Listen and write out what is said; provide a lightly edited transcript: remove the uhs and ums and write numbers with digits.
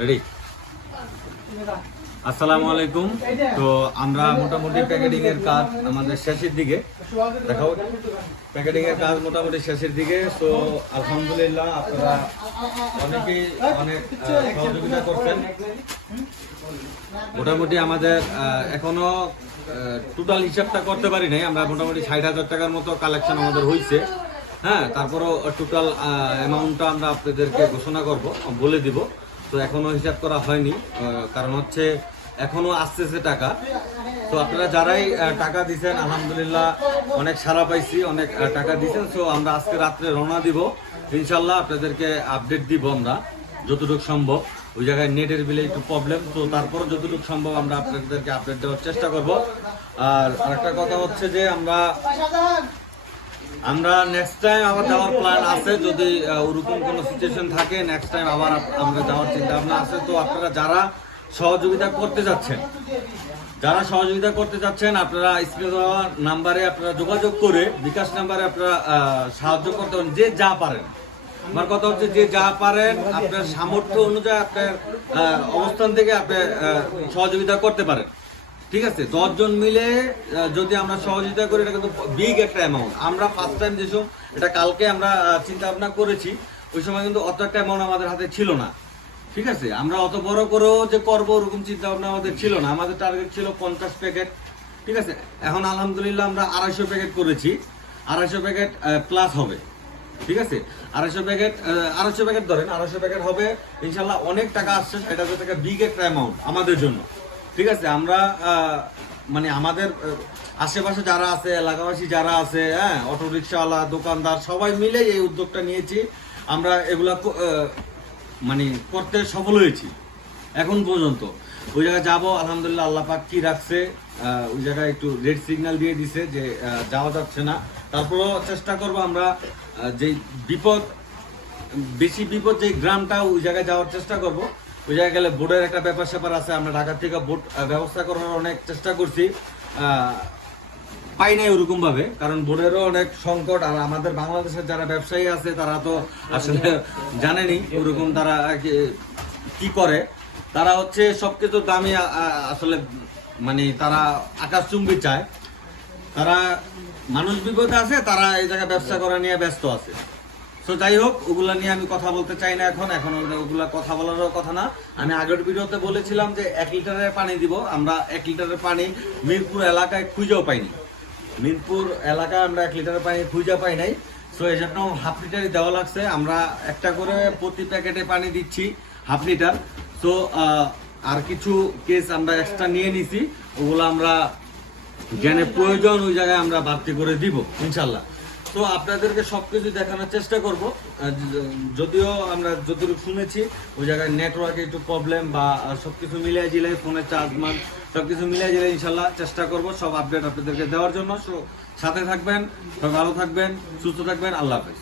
Ready. আসসালামু আলাইকুম। তো আমরা মোটামুটি প্যাকেটিং এর কাজ আমাদের শেষের দিকে, দেখাও প্যাকেটিং এর কাজ মোটামুটি শেষের দিকে। তো আলহামদুলিল্লাহ আপনারা অনেকেই অনেক সহযোগিতা করছেন। মোটামুটি আমাদের এখনো টোটাল হিসাবটা করতে পারি নাই, আমরা মোটামুটি 60,000 টাকার মতো কালেকশন আমাদের হয়েছে। হ্যাঁ, তারপরও টোটাল অ্যামাউন্টটা আমরা আপনাদেরকে ঘোষণা করব, বলে দিব। তো এখনো হিসাব করা হয়নি, কারণ হচ্ছে এখনো আসতেছে টাকা। তো আপনারা যারাই টাকা দিচ্ছেন আলহামদুলিল্লাহ অনেক সাড়া পাইছি, অনেক টাকা দিচ্ছেন। তো আমরা আজকে রাত্রে রওনা দিব, ইনশাল্লাহ আপনাদেরকে আপডেট দিব আমরা যতটুকু সম্ভব। ওই জায়গায় নেটের বিলে একটু প্রবলেম, তো তারপর যতটুকু সম্ভব আমরা আপনাদেরকে আপডেট দেওয়ার চেষ্টা করব। আর আরেকটা কথা হচ্ছে যে আমরা নেক্সট টাইম আবার যাওয়ার প্ল্যান আছে, যদি ওরকম কোনো সিচুয়েশন থাকে নেক্সট টাইম আবার আমরা যাওয়ার চিন্তা ভাবনা আছে। তো আপনারা যারা সহযোগিতা করতে যাচ্ছেন আপনারা স্ক্রিনে দেওয়া নাম্বারে আপনারা যোগাযোগ করে, বিকাশ নাম্বারে আপনারা সাহায্য করতে পারেন, যে যা পারেন। আমার কথা হচ্ছে যে যা পারেন আপনার সামর্থ্য অনুযায়ী আপনার অবস্থান থেকে আপনি সহযোগিতা করতে পারেন। ঠিক আছে, 10 জন মিলে যদি আমরা সহযোগিতা করি, এটা কিন্তু বিগ একটা অ্যামাউন্ট। আমরা ফার্স্ট টাইম যেসব এটা কালকে আমরা চিন্তা ভাবনা করেছি, ওই সময় কিন্তু অত একটা অ্যামাউন্ট আমাদের হাতে ছিল না। ঠিক আছে, আমরা অত বড় করেও যে করবো ওরকম চিন্তা ভাবনা আমাদের ছিল না। আমাদের টার্গেট ছিল 50 প্যাকেট। ঠিক আছে, এখন আলহামদুলিল্লাহ আমরা 250 প্যাকেট করেছি, 250 প্যাকেট প্লাস হবে। ঠিক আছে, 250 প্যাকেট ধরেন, 250 প্যাকেট হবে ইনশাল্লাহ। অনেক টাকা আসছে, এটা থেকে বিগ একটা অ্যামাউন্ট আমাদের জন্য। ঠিক আছে, আমরা মানে আমাদের আশেপাশে যারা আছে, এলাকাবাসী যারা আছে, হ্যাঁ, অটো রিক্সাওয়ালা, দোকানদার, সবাই মিলে এই উদ্যোগটা নিয়েছি। আমরা এগুলা মানে করতে সফল হয়েছি এখন পর্যন্ত। ওই জায়গায় যাবো আলহামদুলিল্লাহ, আল্লাহ পাক কি রাখছে, ওই জায়গায় একটু রেড সিগন্যাল দিয়ে দিছে যে যাওয়া যাচ্ছে না। তারপরেও চেষ্টা করবো আমরা যে বেশি বিপদ যে গ্রামটা, ওই জায়গায় যাওয়ার চেষ্টা করব। ওই জায়গায় গেলে বোর্ডের একটা ব্যাপার স্যাপার আছে, আমরা ঢাকা থেকে বোর্ড ব্যবস্থা করার অনেক চেষ্টা করছি, পাই নাই ওরকম ভাবে, কারণ বোর্ডেরও অনেক সংকট। আর আমাদের বাংলাদেশের যারা ব্যবসায়ী আছে তারা তো আসলে জানেনি ওরকম তারা কি করে। তারা হচ্ছে সবকিছু দামি, আসলে মানে তারা আকাশচুম্বী চায়। তারা মানুষ বিপদে আছে, তারা এই জায়গায় ব্যবসা করা নিয়ে ব্যস্ত আছে। তো যাই হোক, ওগুলা নিয়ে আমি কথা বলতে চাই না এখন ওগুলা কথা বলারও কথা না। আমি আগের ভিডিওতে বলেছিলাম যে 1 লিটারের পানি দিব। আমরা 1 লিটারের পানি মিরপুর এলাকায় খুঁজেও পাইনি। মিরপুর এলাকায় আমরা 1 লিটারের পানি খুঁজে পাই নাই। সো এই জন্য হাফ লিটারই দেওয়া লাগছে। আমরা একটা করে প্রতি প্যাকেটে পানি দিচ্ছি হাফ লিটার। তো আর কিছু কেস আমরা এক্সট্রা নিয়ে নিছি, ওগুলো আমরা যেখানে প্রয়োজন ওই জায়গায় আমরা বাড়তি করে দিব ইনশাল্লাহ। তো আপনাদেরকে সবকিছু দেখানোর চেষ্টা করব। যদিও আমরা যতটুকু শুনেছি ওই জায়গায় নেটওয়ার্কে একটু প্রবলেম, বা সবকিছু মিলিয়ে জিলে ফোনের চার্জ মান সবকিছু মিলিয়ে জিলে ইনশাল্লাহ চেষ্টা করব সব আপডেট আপনাদেরকে দেওয়ার জন্য। সাথে থাকবেন, সব ভালো থাকবেন, সুস্থ থাকবেন। আল্লাহ হাফেজ।